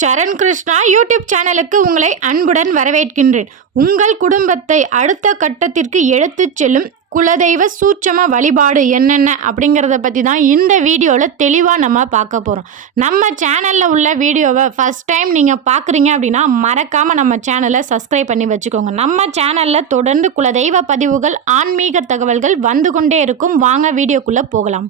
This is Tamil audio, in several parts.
சரண் கிருஷ்ணா யூடியூப் சேனலுக்கு உங்களை அன்புடன் வரவேற்கின்றேன். உங்கள் குடும்பத்தை அடுத்த கட்டத்திற்கு எடுத்துச் செல்லும் குலதெய்வ சூட்சம வழிபாடு என்னென்ன அப்படிங்கிறத பற்றி தான் இந்த வீடியோவில் தெளிவாக நம்ம பார்க்க போகிறோம். நம்ம சேனலில் உள்ள வீடியோவை ஃபஸ்ட் டைம் நீங்கள் பார்க்குறீங்க அப்படின்னா மறக்காமல் நம்ம சேனலை சப்ஸ்கிரைப் பண்ணி வச்சுக்கோங்க. நம்ம சேனலில் தொடர்ந்து குலதெய்வ பதிவுகள், ஆன்மீக தகவல்கள் வந்து கொண்டே இருக்கும். வாங்க வீடியோக்குள்ளே போகலாம்.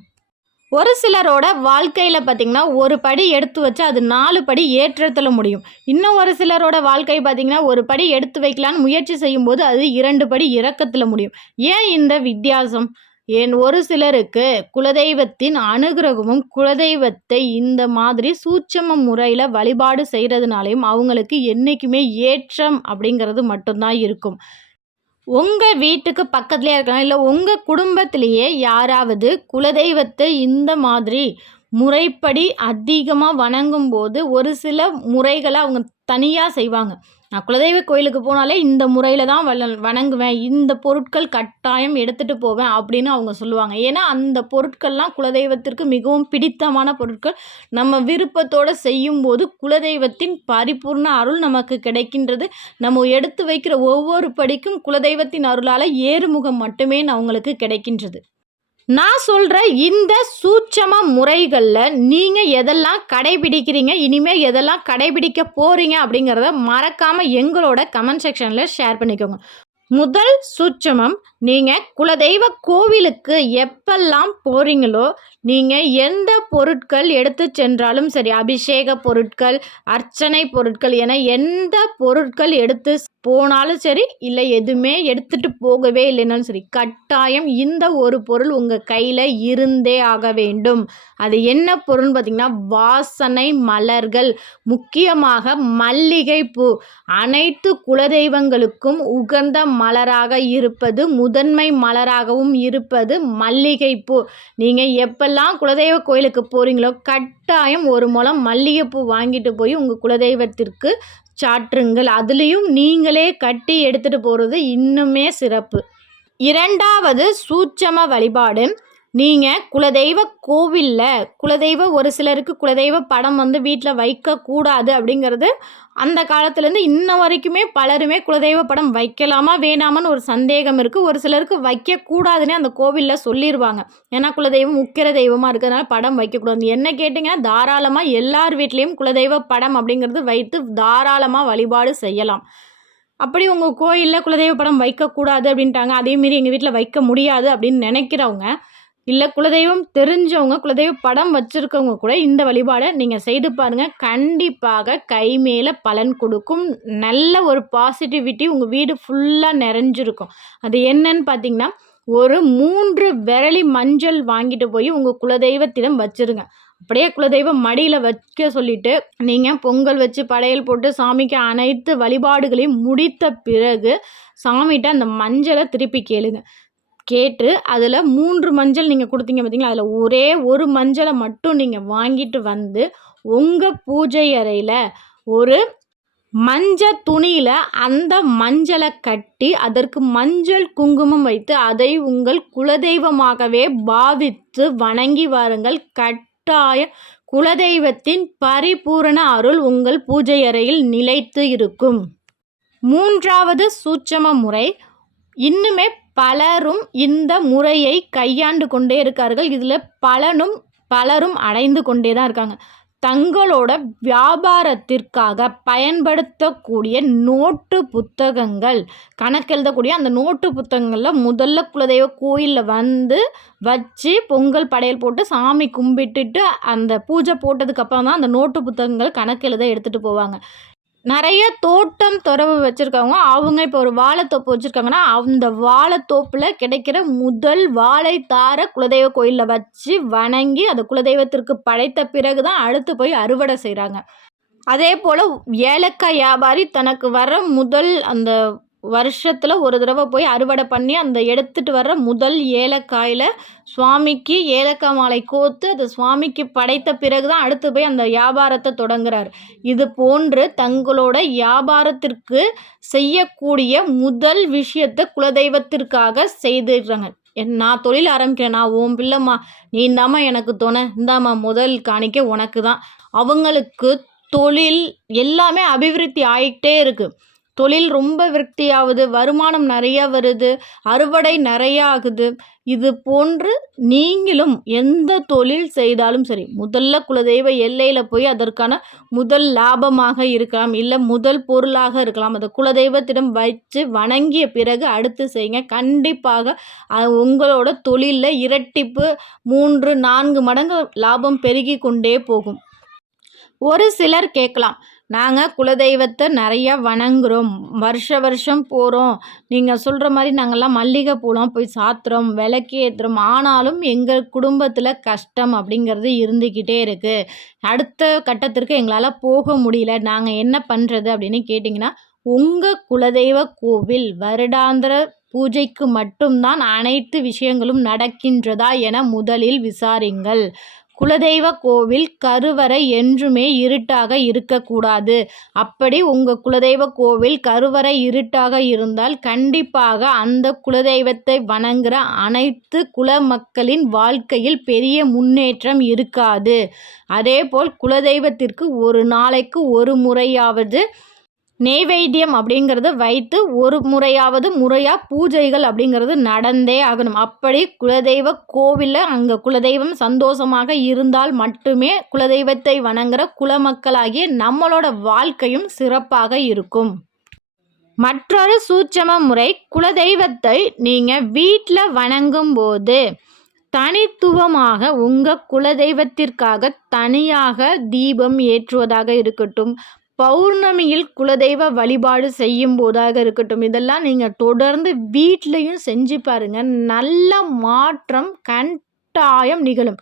ஒரு சிலரோட வாழ்க்கையில் பார்த்திங்கன்னா ஒரு படி எடுத்து வச்சு அது 4 படி ஏற்றத்தில் முடியும். இன்னும் ஒரு சிலரோட வாழ்க்கை பார்த்திங்கன்னா ஒரு படி எடுத்து வைக்கலான்னு முயற்சி செய்யும்போது அது 2 படி இறக்கத்தில் முடியும். ஏன் இந்த வித்தியாசம்? ஏன் ஒரு சிலருக்கு குலதெய்வத்தின் அனுகிரகமும் குலதெய்வத்தை இந்த மாதிரி சூட்சம முறையில் வழிபாடு செய்கிறதுனாலையும் அவங்களுக்கு என்றைக்குமே ஏற்றம் அப்படிங்கிறது மட்டும்தான் இருக்கும். உங்கள் வீட்டுக்கு பக்கத்துலேயே இருக்கலாம், இல்லை உங்கள் குடும்பத்திலேயே யாராவது குலதெய்வத்தை இந்த மாதிரி முறைப்படி அதிகமாக வணங்கும் போது ஒரு சில முறைகளை அவங்க தனியாக செய்வாங்க. நான் குலதெய்வ கோயிலுக்கு போனாலே இந்த முறையில் தான் வணங்குவேன், இந்த பொருட்கள் கட்டாயம் எடுத்துகிட்டு போவேன் அப்படின்னு அவங்க சொல்லுவாங்க. ஏன்னா அந்த பொருட்கள்லாம் குலதெய்வத்திற்கு மிகவும் பிடித்தமான பொருட்கள். நம்ம விருப்பத்தோடு செய்யும்போது குலதெய்வத்தின் பரிபூர்ண அருள் நமக்கு கிடைக்கின்றது. நம்ம எடுத்து வைக்கிற ஒவ்வொரு படிக்கும் குலதெய்வத்தின் அருளால் ஏறுமுகம் மட்டுமே அவங்களுக்கு கிடைக்கின்றது. நான் சொல்கிற இந்த சூட்சம முறைகளில் நீங்கள் எதெல்லாம் கடைபிடிக்கிறீங்க, இனிமேல் எதெல்லாம் கடைபிடிக்க போகிறீங்க அப்படிங்கிறத மறக்காமல் எங்களோட கமெண்ட் செக்ஷனில் ஷேர் பண்ணிக்கோங்க. முதல் சூட்சமம், நீங்கள் குலதெய்வ கோவிலுக்கு எப்பெல்லாம் போகிறீங்களோ நீங்கள் எந்த பொருட்கள் எடுத்து சென்றாலும் சரி, அபிஷேக பொருட்கள், அர்ச்சனை பொருட்கள் என எந்த பொருட்கள் எடுத்து போனாலும் சரி, இல்லை எதுவுமே எடுத்துகிட்டு போகவே இல்லைனாலும் சரி, கட்டாயம் இந்த ஒரு பொருள் உங்கள் கையில் இருந்தே ஆக வேண்டும். அது என்ன பொருள்னு பார்த்திங்கன்னா வாசனை மலர்கள், முக்கியமாக மல்லிகை பூ. அனைத்து குலதெய்வங்களுக்கும் உகந்த மலராக இருப்பது, முதன்மை மலராகவும் இருப்பது மல்லிகை பூ. நீங்கள் எப்பெல்லாம் குலதெய்வ கோயிலுக்கு போகிறீங்களோ கட்டாயம் ஒரு முழம் மல்லிகைப்பூ வாங்கிட்டு போய் உங்கள் குலதெய்வத்திற்கு சாற்றுங்கள். அதுலேயும் நீங்களே கட்டி எடுத்துகிட்டு போகிறது இன்னுமே சிறப்பு. இரண்டாவது சூட்சம வழிபாடு, நீங்கள் குலதெய்வ கோவிலில் ஒரு சிலருக்கு குலதெய்வ படம் வீட்டில் வைக்கக்கூடாது அப்படிங்கிறது அந்த காலத்துலேருந்து இன்ன வரைக்குமே பலருமே குலதெய்வ படம் வைக்கலாமா வேணாமான்னு ஒரு சந்தேகம் இருக்குது. ஒரு சிலருக்கு வைக்கக்கூடாதுன்னே அந்த கோவிலில் சொல்லிடுவாங்க. ஏன்னா குலதெய்வம் முக்கிய தெய்வமாக இருக்கிறதுனால படம் வைக்கக்கூடாது. என்ன கேட்டிங்கன்னா தாராளமாக எல்லார் வீட்லேயும் குலதெய்வ படம் அப்படிங்கிறது வைத்து தாராளமாக வழிபாடு செய்யலாம். அப்படி உங்கள் கோயிலில் குலதெய்வ படம் வைக்கக்கூடாது அப்படின்ட்டாங்க, அதேமாரி எங்கள் வீட்டில் வைக்க முடியாது அப்படின்னு நினைக்கிறவங்க, இல்லை குலதெய்வம் தெரிஞ்சவங்க, குலதெய்வ படம் வச்சுருக்கவங்க கூட இந்த வழிபாடை நீங்கள் செய்து பாருங்கள். கண்டிப்பாக கை மேலே பலன் கொடுக்கும். நல்ல ஒரு பாசிட்டிவிட்டி உங்கள் வீடு ஃபுல்லாக நிறைஞ்சிருக்கும். அது என்னன்னு பார்த்தீங்கன்னா, ஒரு 3 விரலி மஞ்சள் வாங்கிட்டு போய் உங்கள் குலதெய்வத்திடம் வச்சுருங்க. அப்படியே குலதெய்வம் மடியில் வைக்க சொல்லிவிட்டு நீங்கள் பொங்கல் வச்சு படையல் போட்டு சாமிக்கு அனைத்து வழிபாடுகளையும் முடித்த பிறகு சாமிகிட்ட அந்த மஞ்சளை திருப்பி கேட்டு அதில் 3 மஞ்சள் நீங்கள் கொடுத்தீங்க பார்த்தீங்களா, அதில் ஒரே ஒரு மஞ்சளை மட்டும் நீங்கள் வாங்கிட்டு வந்து உங்கள் பூஜை அறையில் ஒரு மஞ்சள் துணியில் அந்த மஞ்சளை கட்டி அதற்கு மஞ்சள் குங்குமம் வைத்து அதை உங்கள் குலதெய்வமாகவே பாவித்து வணங்கி வாருங்கள். கட்டாய குலதெய்வத்தின் பரிபூரண அருள் உங்கள் பூஜை அறையில் நிலைத்து இருக்கும். மூன்றாவது சூட்சம முறை, இன்னுமே பலரும் இந்த முறையை கையாண்டு கொண்டே இருக்கார்கள். இதில் பலரும் அடைந்து கொண்டே தான் இருக்காங்க. தங்களோட வியாபாரத்திற்காக பயன்படுத்தக்கூடிய நோட்டு புத்தகங்கள், கணக்கெழுதக்கூடிய அந்த நோட்டு புத்தகங்களில் முதல்ல குலதெய்வ கோயிலில் வச்சு பொங்கல் படையல் போட்டு சாமி கும்பிட்டுட்டு அந்த பூஜை போட்டதுக்கப்புறம் தான் அந்த நோட்டு புத்தகங்கள் கணக்கெழுத எடுத்துகிட்டு போவாங்க. நிறைய தோட்டம் துறவு வச்சுருக்கவங்க, அவங்க இப்போ ஒரு வாழைத்தோப்பு வச்சுருக்காங்கன்னா அந்த வாழைத்தோப்பில் கிடைக்கிற முதல் வாழைத்தார குலதெய்வ கோயிலில் வச்சு வணங்கி அந்த குலதெய்வத்திற்கு படைத்த பிறகு தான் அடுத்து போய் அறுவடை செய்கிறாங்க. அதே போல் ஏலக்காய் வியாபாரி தனக்கு வர முதல் அந்த வருஷத்தில் ஒரு தடவை போய் அறுவடை பண்ணி அந்த எடுத்துகிட்டு வர்ற முதல் ஏலக்காயில் சுவாமிக்கு ஏலக்காய் மாலை கோத்து அது சுவாமிக்கு படைத்த பிறகு தான் அடுத்து போய் அந்த வியாபாரத்தை தொடங்குறார். இது போன்று தங்களோட வியாபாரத்திற்கு செய்யக்கூடிய முதல் விஷயத்தை குலதெய்வத்திற்காக செய்துடுறாங்க. நான் தொழில் ஆரம்பிக்கிறேன், நான் உன் பிள்ளைம்மா, நீ இந்தாம்மா எனக்கு துணை, இந்தாம்மா முதல் காணிக்க உனக்கு தான். அவங்களுக்கு தொழில் எல்லாமே அபிவிருத்தி ஆகிட்டே இருக்குது. தொழில் ரொம்ப விருத்தியாகுது, வருமானம் நிறையா வருது, அறுவடை நிறையா ஆகுது. இது போன்று நீங்களும் எந்த தொழில் செய்தாலும் சரி, முதல்ல குலதெய்வ எல்லையில் போய் அதற்கான முதல் லாபமாக இருக்கலாம், இல்லை முதல் பொருளாக இருக்கலாம். அதை குலதெய்வத்திடம் வச்சு வணங்கிய பிறகு அடுத்து செய்யுங்க. கண்டிப்பாக உங்களோட தொழிலில் இரட்டிப்பு 3-4 மடங்கு லாபம் பெருகி கொண்டே போகும். ஒரு சிலர் கேட்கலாம், நாங்கள் குலதெய்வத்தை நிறையா வணங்குறோம், வருஷம் போகிறோம், நீங்கள் சொல்கிற மாதிரி நாங்கள்லாம் மல்லிகை பூலாம் போய் சாத்துறோம், விளக்கு ஏற்றுறோம், ஆனாலும் எங்கள் குடும்பத்தில் கஷ்டம் அப்படிங்கிறது இருந்துக்கிட்டே இருக்குது, அடுத்த கட்டத்திற்கு எங்களால் போக முடியல, நாங்கள் என்ன பண்ணுறது அப்படின்னு கேட்டிங்கன்னா, உங்கள் குலதெய்வ கோவில் வருடாந்திர பூஜைக்கு மட்டும்தான் அனைத்து விஷயங்களும் நடக்கின்றதா என முதலில் விசாரிங்கள். குலதெய்வ கோவில் கருவறை என்றுமே இருட்டாக இருக்கக்கூடாது. அப்படி உங்கள் குலதெய்வ கோவில் கருவறை இருட்டாக இருந்தால் கண்டிப்பாக அந்த குலதெய்வத்தை வணங்குற அனைத்து குல மக்களின் வாழ்க்கையில் பெரிய முன்னேற்றம் இருக்காது. அதேபோல் குலதெய்வத்திற்கு ஒரு நாளைக்கு ஒரு முறையாவது நெய்வேத்தியம் அப்படிங்கிறது வைத்து ஒரு முறையாக பூஜைகள் அப்படிங்கிறது நடந்தே ஆகணும். அப்படி குலதெய்வ கோவிலில் அங்கே குலதெய்வம் சந்தோஷமாக இருந்தால் மட்டுமே குலதெய்வத்தை வணங்குற குலமக்களாகிய நம்மளோட வாழ்க்கையும் சிறப்பாக இருக்கும். மற்றொரு சூட்சம முறை, குலதெய்வத்தை நீங்கள் வீட்டில் வணங்கும் போது தனித்துவமாக உங்கள் குலதெய்வத்திற்காக தனியாக தீபம் ஏற்றுவதாக இருக்கட்டும், பௌர்ணமியில் குலதெய்வ வழிபாடு செய்யும் போதாக இருக்கட்டும், இதெல்லாம் நீங்கள் தொடர்ந்து வீட்லேயும் செஞ்சு பாருங்கள். நல்ல மாற்றம் கட்டாயம் நிகழும்.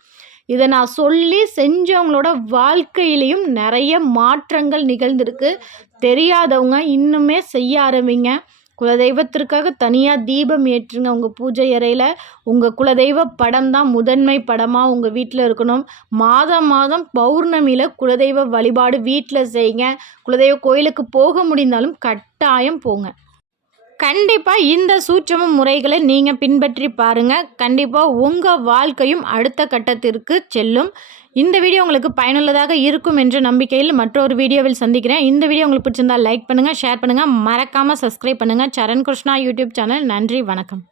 இதை நான் சொல்லி செஞ்சவங்களோட வாழ்க்கையிலையும் நிறைய மாற்றங்கள் நிகழ்ந்திருக்கு. தெரியாதவங்க இன்னுமே செய்ய ஆரம்பிங்க. குலதெய்வத்திற்காக தனியாக தீபம் ஏற்றுங்க. உங்கள் பூஜை அறையில் உங்கள் குலதெய்வ படம் தான் முதன்மை படமாக உங்கள் வீட்டில் இருக்கணும். மாதம் பௌர்ணமியில் குலதெய்வ வழிபாடு வீட்டில் செய்யுங்க. குலதெய்வ கோயிலுக்கு போக முடிந்தாலும் கட்டாயம் போங்க. கண்டிப்பாக இந்த சூட்சம முறைகளை நீங்கள் பின்பற்றி பாருங்கள். கண்டிப்பாக உங்கள் வாழ்க்கையும் அடுத்த கட்டத்திற்கு செல்லும். இந்த வீடியோ உங்களுக்கு பயனுள்ளதாக இருக்கும் என்ற நம்பிக்கையில் மற்றொரு வீடியோவில் சந்திக்கிறேன். இந்த வீடியோ உங்களுக்கு பிடிச்சிருந்தால் லைக் பண்ணுங்கள், ஷேர் பண்ணுங்கள், மறக்காமல் சப்ஸ்கிரைப் பண்ணுங்கள். சரண் கிருஷ்ணா யூடியூப் சேனல். நன்றி, வணக்கம்.